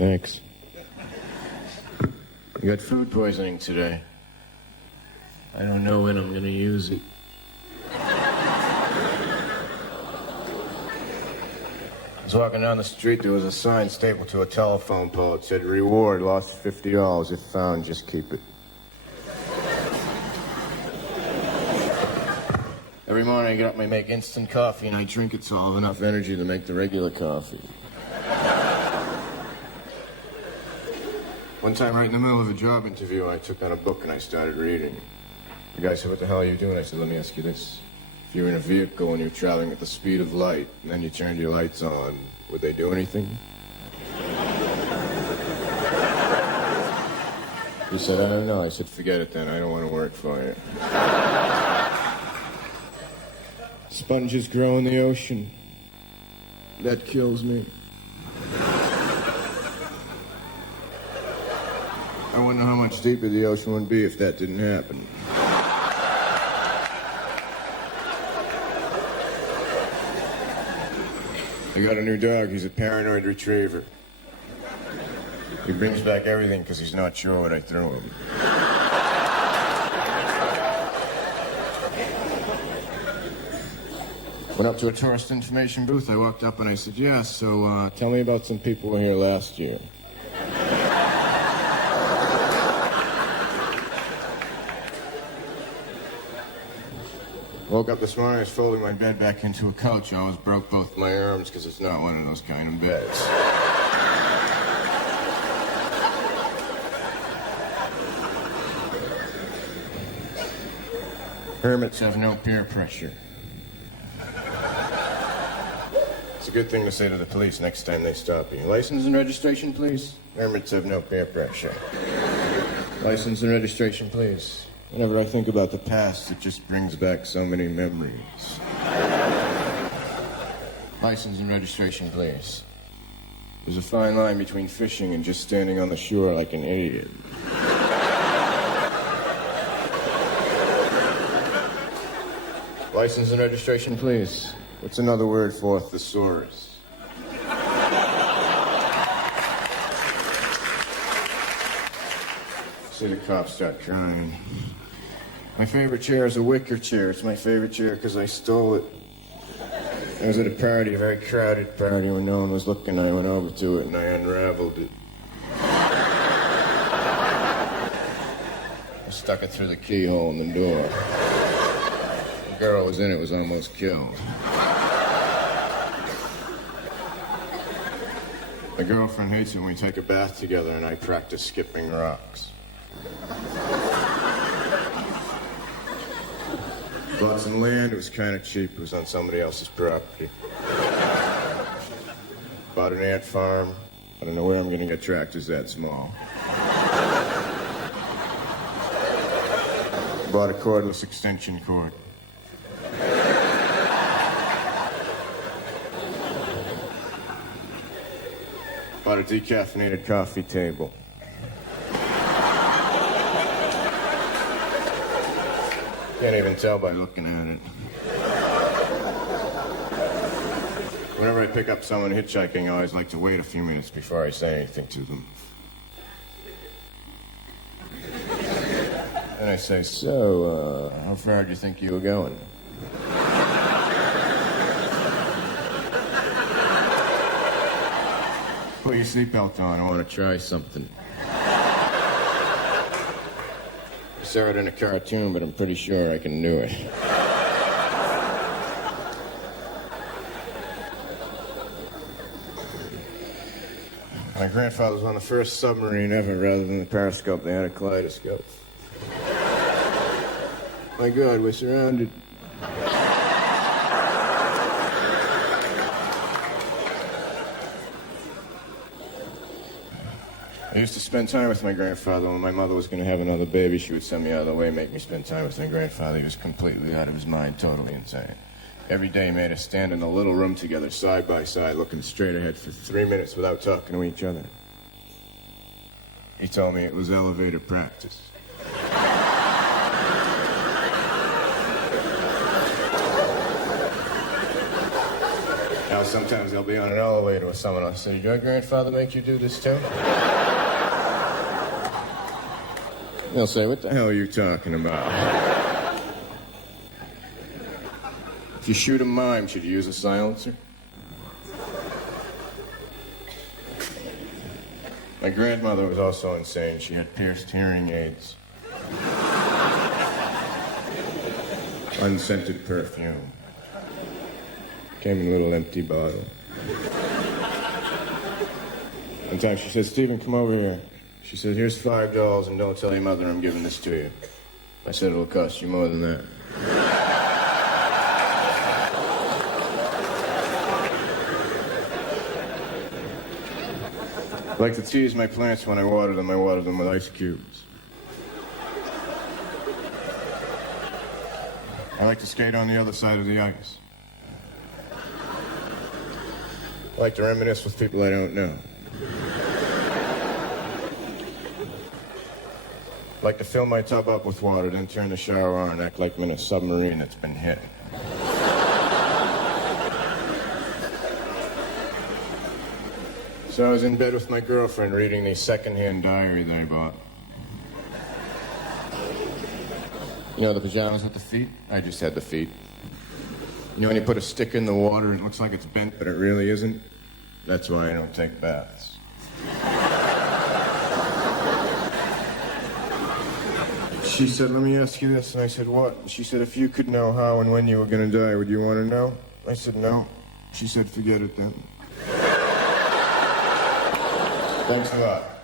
Thanks. You got food poisoning today. I don't know when I'm gonna use it. I was walking down the street, there was a sign stapled to a telephone pole. It said, "Reward, lost $50. If found, just keep it." Every morning I get up and I make instant coffee and I drink it so I'll have enough energy to make the regular coffee. One time right in the middle of a job interview, I took out a book and I started reading. The guy said, "What the hell are you doing?" I said, "Let me ask you this. If you were in a vehicle and you're traveling at the speed of light and then you turned your lights on, would they do anything?" He said, "I don't know." I said, "Forget it then. I don't want to work for you." Sponges grow in the ocean. That kills me. I wonder how much deeper the ocean would be if that didn't happen. I got a new dog. He's a paranoid retriever. He brings back everything because he's not sure what I threw him. Went up to a tourist information booth. I walked up and I said, "Yeah, so tell me about some people who were here last year." Woke up this morning, I was folding my bed back into a couch. I almost broke both my arms because it's not one of those kind of beds. Hermits have no peer pressure. It's a good thing to say to the police next time they stop you. "License and registration, please." Hermits have no peer pressure. "License and registration, please." Whenever I think about the past, it just brings back so many memories. "License and registration, please." There's a fine line between fishing and just standing on the shore like an idiot. "License and registration, please." What's another word for thesaurus? See the cops start crying. My favorite chair is a wicker chair. It's my favorite chair because I stole it. I was at a party, a very crowded party, when no one was looking. I went over to it and I unraveled it. I stuck it through the keyhole in the door. The girl who was in it was almost killed. My girlfriend hates it when we take a bath together and I practice skipping rocks. Bought some land. It was kind of cheap. It was on somebody else's property. Bought an ant farm. I don't know where I'm going to get tractors that small. Bought a cordless extension cord. Bought a decaffeinated coffee table. Can't even tell by looking at it. Whenever I pick up someone hitchhiking, I always like to wait a few minutes before I say anything to them. Then I say, "So, how far do you think you were going?" "Put your seatbelt on, I want to try something." I saw it in a cartoon, but I'm pretty sure I can do it. My grandfather was on the first submarine ever. Rather than the periscope, they had a kaleidoscope. My God, we're surrounded. I used to spend time with my grandfather. When my mother was going to have another baby, she would send me out of the way, make me spend time with my grandfather. He was completely out of his mind, totally insane. Every day he made us stand in a little room together, side by side, looking straight ahead for 3 minutes without talking to each other. He told me it was elevator practice. Now, sometimes I'll be on an elevator with someone. I'll say, "Did your grandfather make you do this too?" They'll say, "What the hell are you talking about?" If you shoot a mime, should you use a silencer? My grandmother was also insane. She had pierced hearing aids. Unscented perfume. Came in a little empty bottle. One time she said, "Stephen, come over here." She said, "Here's $5 and don't tell your mother I'm giving this to you." I said, "It'll cost you more than that." I like to tease my plants when I water them. I water them with ice cubes. I like to skate on the other side of the ice. I like to reminisce with people I don't know. I like to fill my tub up with water, then turn the shower on and act like I'm in a submarine that's been hit. So I was in bed with my girlfriend reading the second-hand diary that I bought. You know the pajamas with the feet? I just had the feet. You know when you put a stick in the water and it looks like it's bent, but it really isn't? That's why I don't take baths. She said, "Let me ask you this." And I said, "What?" She said, "If you could know how and when you were going to die, would you want to know?" I said, "No." She said, "Forget it then." Thanks a lot.